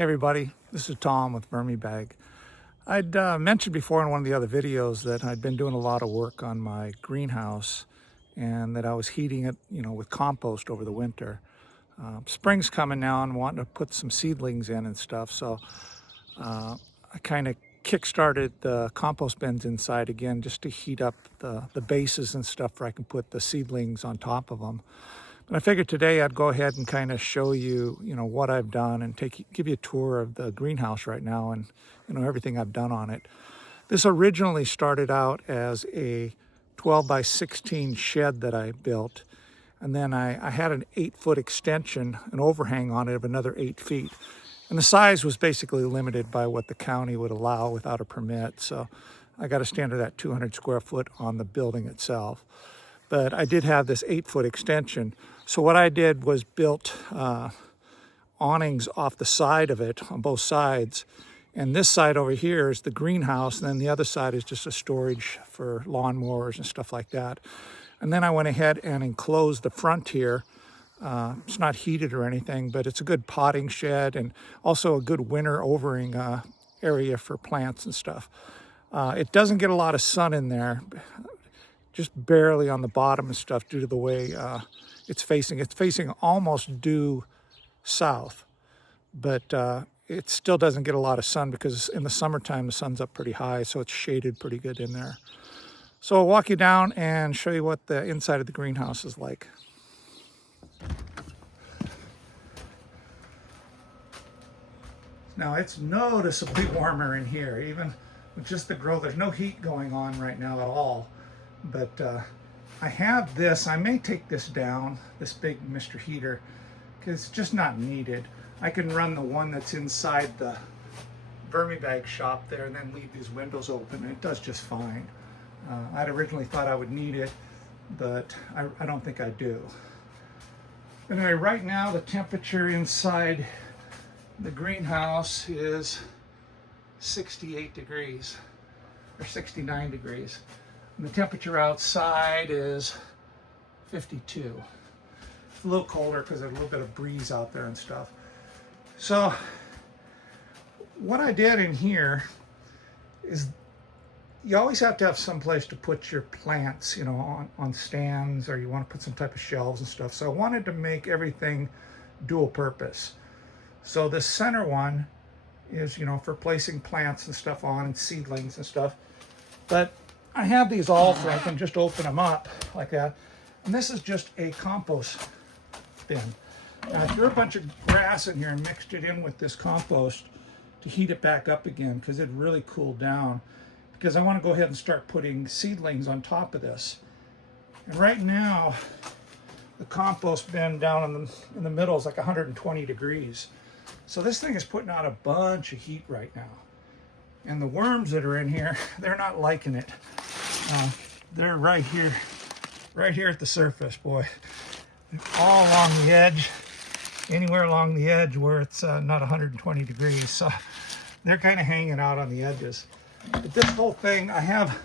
Hey everybody, this is Tom with Vermibag. I'd mentioned before in one of the other videos that I'd been doing a lot of work on my greenhouse and that I was heating it, with compost over the winter. Spring's coming now and wanting to put some seedlings in and stuff, so I kind of kick-started the compost bins inside again just to heat up the bases and stuff where I can put the seedlings on top of them. And I figured today I'd go ahead and kind of show you, what I've done and give you a tour of the greenhouse right now and, everything I've done on it. This originally started out as a 12 by 16 shed that I built. And then I had an 8-foot extension, an overhang on it of another 8 feet. And the size was basically limited by what the county would allow without a permit. So I got a standard at 200 square foot on the building itself. But I did have this 8-foot extension. So what I did was built awnings off the side of it on both sides. And this side over here is the greenhouse, and then the other side is just a storage for lawnmowers and stuff like that. And then I went ahead and enclosed the front here. It's not heated or anything, but it's a good potting shed and also a good winter overing area for plants and stuff. It doesn't get a lot of sun in there, just barely on the bottom and stuff due to the way it's facing. It's facing almost due south, but it still doesn't get a lot of sun because in the summertime the sun's up pretty high, so it's shaded pretty good in there. So I'll walk you down and show you what the inside of the greenhouse is like. Now it's noticeably warmer in here, even with just the grow. There's no heat going on right now at all. But I have this. I may take this down, this big Mr. Heater, because it's just not needed. I can run the one that's inside the Vermibag shop there and then leave these windows open, and it does just fine. I'd originally thought I would need it, but I don't think I do. Anyway, right now the temperature inside the greenhouse is 68 degrees, or 69 degrees. And the temperature outside is 52. It's a little colder because there's a little bit of breeze out there and stuff. So what I did in here is you always have to have some place to put your plants, on stands, or you want to put some type of shelves and stuff. So I wanted to make everything dual purpose. So the center one is, for placing plants and stuff on and seedlings and stuff. But I have these all so I can just open them up like that. And this is just a compost bin. Now, I threw a bunch of grass in here and mixed it in with this compost to heat it back up again because it really cooled down. Because I want to go ahead and start putting seedlings on top of this. And right now, the compost bin down in the middle is like 120 degrees. So this thing is putting out a bunch of heat right now. And the worms that are in here, they're not liking it. They're right here at the surface, boy. They're all along the edge, anywhere along the edge where it's not 120 degrees. So they're kind of hanging out on the edges. But this whole thing, I have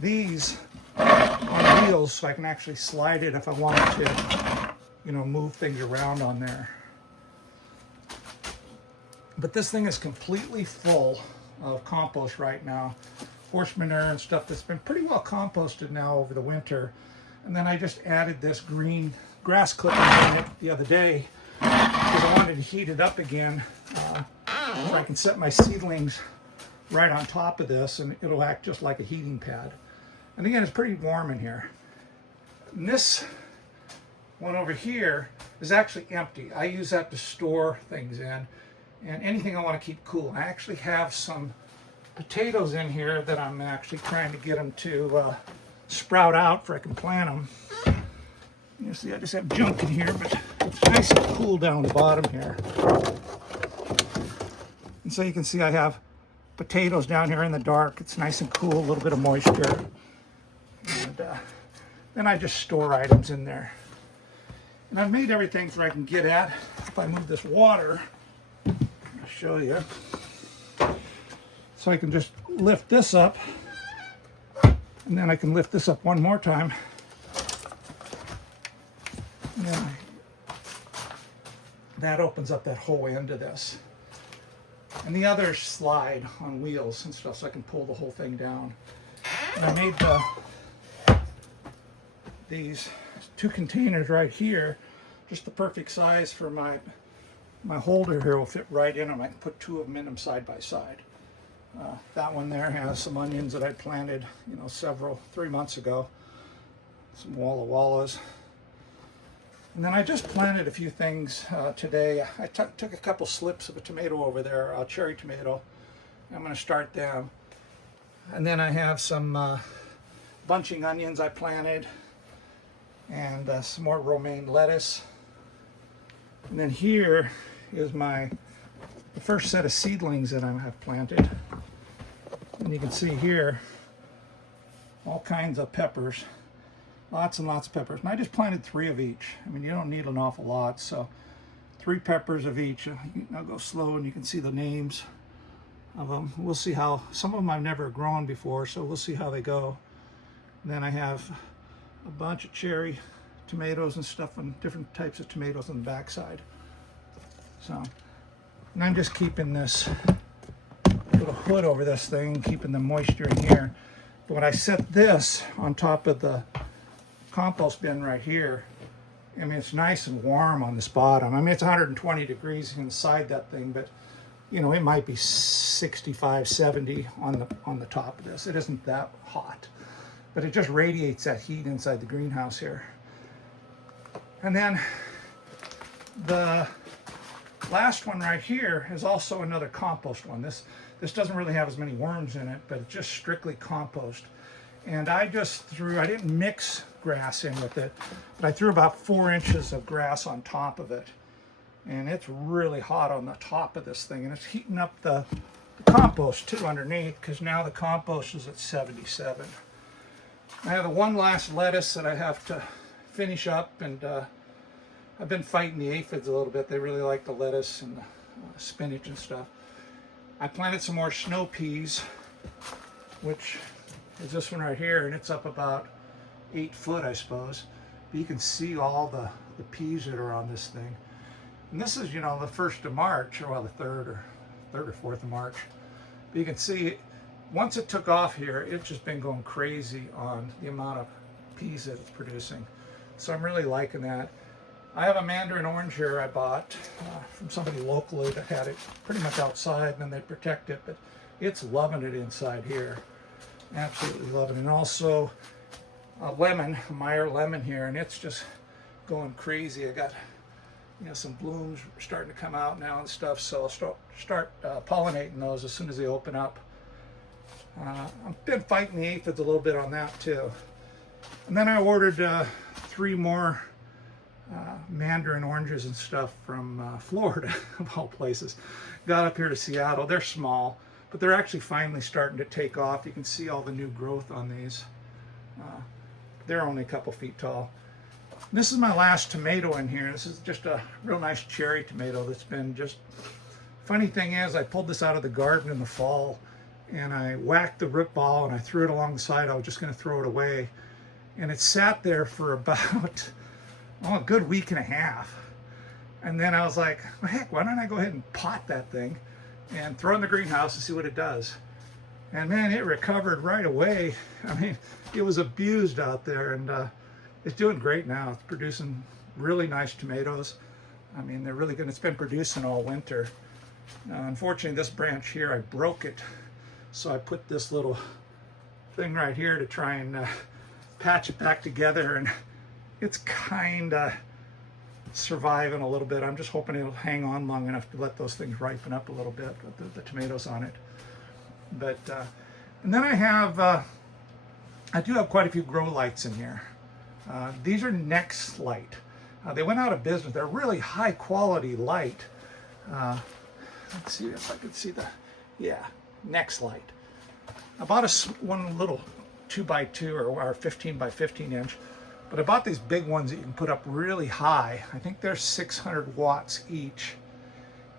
these on wheels so I can actually slide it if I wanted to, move things around on there. But this thing is completely full of compost right now, horse manure and stuff that's been pretty well composted now over the winter. And then I just added this green grass clipping in it the other day because I wanted to heat it up again so I can set my seedlings right on top of this and it'll act just like a heating pad. And again, it's pretty warm in here. And this one over here is actually empty. I use that to store things in and anything I want to keep cool. I actually have some potatoes in here that I'm actually trying to get them to sprout out before I can plant them. You see, I just have junk in here, but it's nice and cool down the bottom here. And so you can see I have potatoes down here in the dark. It's nice and cool, a little bit of moisture. And then I just store items in there. And I've made everything so I can get at. If I move this water, I'll show you. So I can just lift this up, and then I can lift this up one more time. And then that opens up that whole end of this. And the others slide on wheels and stuff, so I can pull the whole thing down. And I made these 2 containers right here, just the perfect size for my holder here. Will fit right in them. I can put 2 of them in them side by side. That one there has some onions that I planted, 3 months ago. Some Walla Wallas. And then I just planted a few things today. I took a couple slips of a tomato over there, a cherry tomato. I'm going to start them. And then I have some bunching onions I planted, and some more romaine lettuce. And then here is the first set of seedlings that I have planted. And you can see here all kinds of peppers. Lots and lots of peppers. And I just planted 3 of each. I mean, you don't need an awful lot, so 3 peppers of each. I'll go slow and you can see the names of them. We'll see how, some of them I've never grown before, so we'll see how they go. And then I have a bunch of cherry tomatoes and stuff, and different types of tomatoes on the backside. So, and I'm just keeping this little hood over this thing, keeping the moisture in here. But when I set this on top of the compost bin right here, I mean, it's nice and warm on this bottom. I mean, it's 120 degrees inside that thing, but it might be 65, 70 on the top of this. It isn't that hot, but it just radiates that heat inside the greenhouse here. And then the last one right here is also another compost one. This doesn't really have as many worms in it, but it's just strictly compost. And I didn't mix grass in with it, but I threw about 4 inches of grass on top of it. And it's really hot on the top of this thing, and it's heating up the compost too underneath, because now the compost is at 77. I have one last lettuce that I have to finish up, and I've been fighting the aphids a little bit. They really like the lettuce and the spinach and stuff. I planted some more snow peas, which is this one right here, and it's up about 8 foot, I suppose. But you can see all the peas that are on this thing. And this is, the 1st of March, or well, the 3rd or 4th of March. But you can see, once it took off here, it's just been going crazy on the amount of peas that it's producing. So I'm really liking that. I have a mandarin orange here I bought from somebody locally that had it pretty much outside, and then they protect it, but it's loving it inside here. Absolutely loving it. And also a lemon, a Meyer lemon here, and it's just going crazy. I got some blooms starting to come out now and stuff, so I'll start pollinating those as soon as they open up. I've been fighting the aphids a little bit on that too. And then I ordered 3 more mandarin oranges and stuff from Florida, of all places. Got up here to Seattle. They're small, but they're actually finally starting to take off. You can see all the new growth on these. They're only a couple feet tall. This is my last tomato in here. This is just a real nice cherry tomato that's been just... Funny thing is, I pulled this out of the garden in the fall, and I whacked the root ball and I threw it along the side. I was just going to throw it away. And it sat there for about a good week and a half. And then I was like, well, heck, why don't I go ahead and pot that thing and throw it in the greenhouse and see what it does. And man, it recovered right away. I mean, it was abused out there, and it's doing great now. It's producing really nice tomatoes. I mean, they're really good. It's been producing all winter. Unfortunately, this branch here, I broke it. So I put this little thing right here to try and patch it back together, and it's kind of surviving a little bit. I'm just hoping it'll hang on long enough to let those things ripen up a little bit with the tomatoes on it. But and then I do have quite a few grow lights in here. These are Next Light. They went out of business. They're really high quality light. Let's see if I can see Next Light. I bought one little 2x2 or 15 by 15 inch, but I bought these big ones that you can put up really high. I think they're 600 watts each,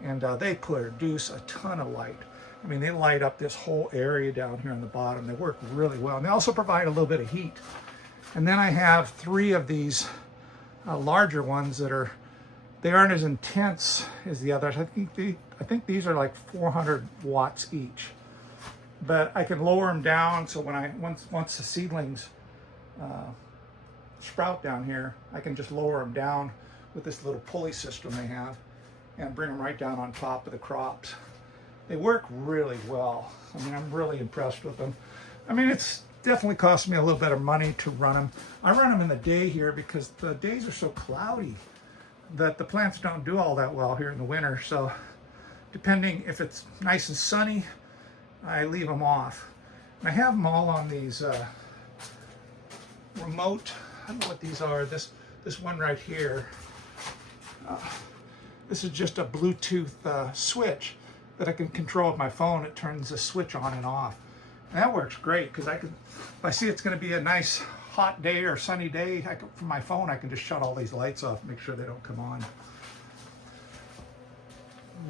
and they produce a ton of light. I mean, they light up this whole area down here on the bottom. They work really well, and they also provide a little bit of heat. And then I have 3 of these larger ones that are They aren't as intense as the others. I think these are like 400 watts each. But I can lower them down, so when once the seedlings sprout down here, I can just lower them down with this little pulley system they have and bring them right down on top of the crops. They work really well. I mean, I'm really impressed with them. I mean, it's definitely cost me a little bit of money to run them. I run them in the day here because the days are so cloudy that the plants don't do all that well here in the winter. So depending if it's nice and sunny, I leave them off. And I have them all on these remote, I don't know what these are, this one right here. This is just a Bluetooth switch that I can control with my phone. It turns the switch on and off. And that works great because if I see it's going to be a nice hot day or sunny day, from my phone I can just shut all these lights off, make sure they don't come on.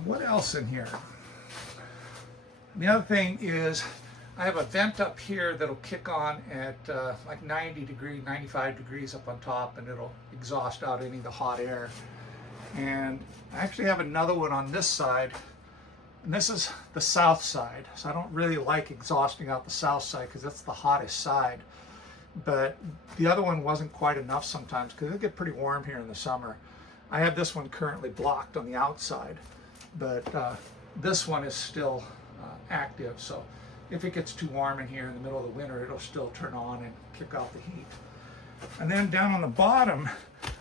What else in here? The other thing is I have a vent up here that'll kick on at like 90 degrees, 95 degrees up on top, and it'll exhaust out any of the hot air. And I actually have another one on this side, and this is the south side. So I don't really like exhausting out the south side because that's the hottest side. But the other one wasn't quite enough sometimes because it'll get pretty warm here in the summer. I have this one currently blocked on the outside, but this one is still active. So if it gets too warm in here in the middle of the winter, it'll still turn on and kick out the heat. And then down on the bottom,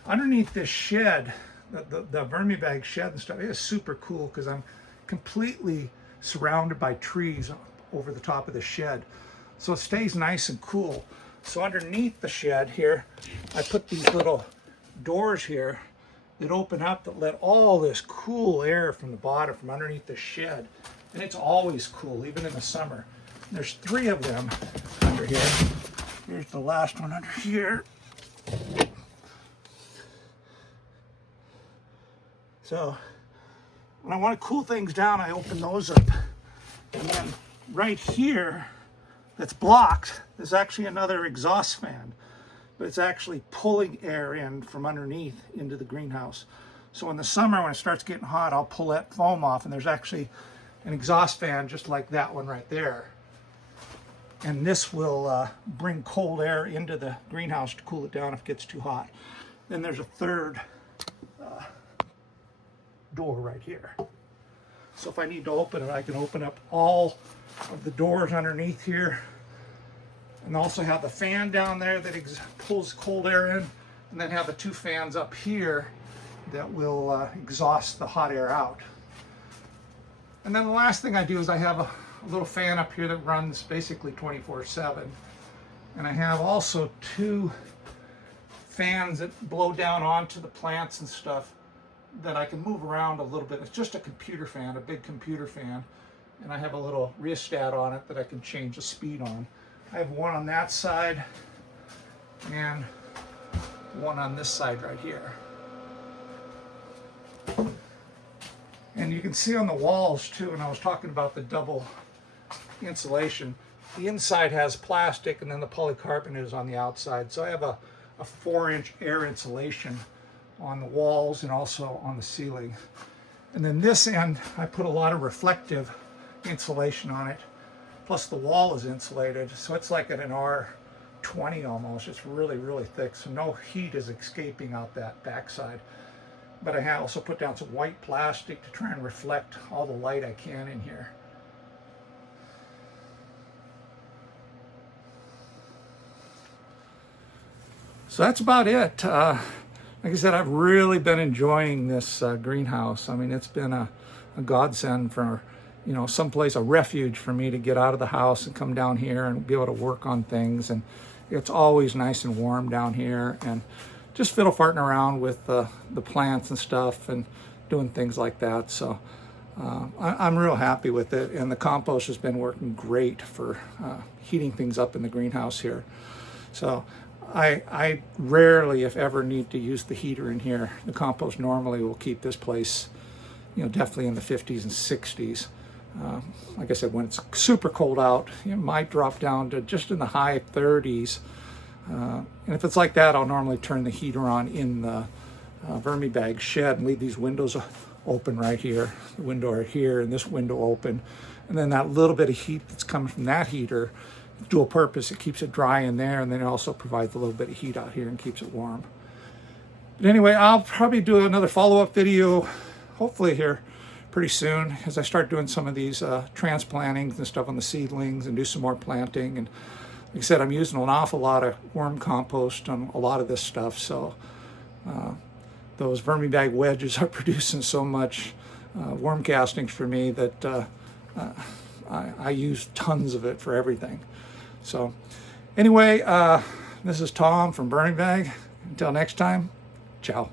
underneath this shed, the vermibag shed and stuff, it is super cool because I'm completely surrounded by trees over the top of the shed. So it stays nice and cool. So underneath the shed here, I put these little doors here that open up that let all this cool air from the bottom, from underneath the shed. And it's always cool, even in the summer. And there's 3 of them under here. Here's the last one under here. So when I want to cool things down, I open those up. And then right here, that's blocked, there's actually another exhaust fan, but it's actually pulling air in from underneath into the greenhouse. So in the summer, when it starts getting hot, I'll pull that foam off, and there's actually an exhaust fan just like that one right there. And this will bring cold air into the greenhouse to cool it down if it gets too hot. Then there's a third door right here. So if I need to open it, I can open up all of the doors underneath here, and also have the fan down there that pulls cold air in, and then have the 2 fans up here that will exhaust the hot air out. And then the last thing I do is I have a little fan up here that runs basically 24/7, and I have also 2 fans that blow down onto the plants and stuff that I can move around a little bit. It's just a computer fan, a big computer fan, and I have a little rheostat on it that I can change the speed on. I have one on that side and one on this side right here. And you can see on the walls too, and I was talking about the double insulation, the inside has plastic and then the polycarbonate is on the outside. So I have a 4-inch air insulation on the walls and also on the ceiling. And then this end, I put a lot of reflective insulation on it. Plus the wall is insulated, so it's like at an R20 almost. It's really, really thick, so no heat is escaping out that backside. But I have also put down some white plastic to try and reflect all the light I can in here. So that's about it. Like I said, I've really been enjoying this greenhouse. I mean, it's been a godsend for, you know, someplace, a refuge for me to get out of the house and come down here and be able to work on things. And it's always nice and warm down here, and just fiddle farting around with the plants and stuff and doing things like that. So I'm real happy with it, and the compost has been working great for heating things up in the greenhouse here. So I rarely, if ever, need to use the heater in here. The compost normally will keep this place, you know, definitely in the 50s and 60s. Like I said, when it's super cold out, it might drop down to just in the high 30s. And if it's like that, I'll normally turn the heater on in the vermibag shed and leave these windows open right here, the window right here, and this window open. And then that little bit of heat that's coming from that heater, dual purpose, it keeps it dry in there, and then it also provides a little bit of heat out here and keeps it warm. But anyway, I'll probably do another follow-up video, hopefully here pretty soon, as I start doing some of these transplantings and stuff on the seedlings and do some more planting. And like I said, I'm using an awful lot of worm compost on a lot of this stuff, so those vermibag wedges are producing so much worm castings for me that I use tons of it for everything. So anyway, this is Tom from Vermibag. Until next time, ciao.